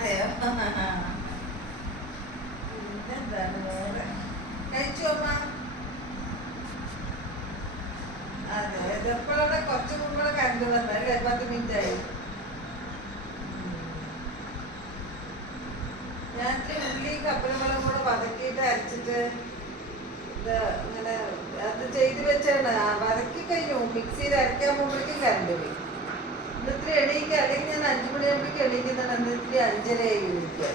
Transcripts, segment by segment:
അതെയോ? പിന്നെന്താണ് വേറെ? കഴിച്ചു അമ്മ? അതെ, ഇതെപ്പോഴാണ് കുറച്ച് മുമ്പ് കണ്ടു വന്നല്ലേ? 10 മിനിറ്റ് ആയി. ഞാൻ ഇത്തിരി ഉള്ളി കപ്പലമുളകും കൂടെ വതക്കിയിട്ട് അരച്ചിട്ട് ഇത് ഇങ്ങനെ അത് ചെയ്ത് വെച്ചാണ്. വതക്കി കഴിഞ്ഞു, മിക്സിയിൽ അരയ്ക്കാൻ പോകുമ്പോഴേക്കും കറണ്ട് പോയി. ഇന്നിത്തിരി എണീക്കുക, അല്ലെങ്കിൽ ഞാൻ 5 മണിയാകുമ്പോഴേക്കും എണീക്കുന്നതാണ്. ഇന്നിത്തിരി 5:30 എണീക്കുക.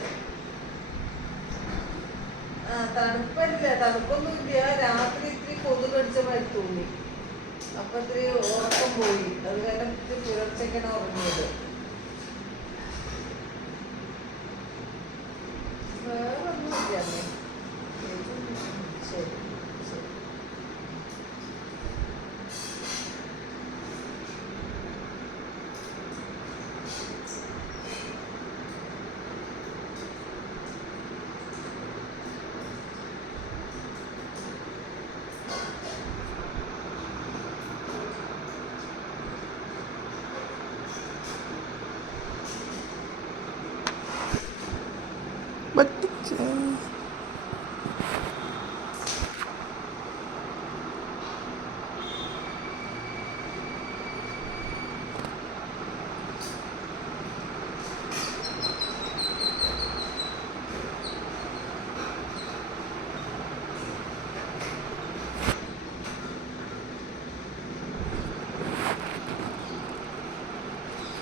തണുപ്പല്ല, തണുപ്പൊന്നുമില്ല. രാത്രി ഇത്തിരി കൊതു കടിച്ച മാതിരി തോന്നി. അപ്പൊ ഇത്തിരി ഉറക്കം പോയി. അത് കാരണം ഇത്തിരി പുലർച്ചയ്ക്കാണ് ഉറങ്ങിയത്.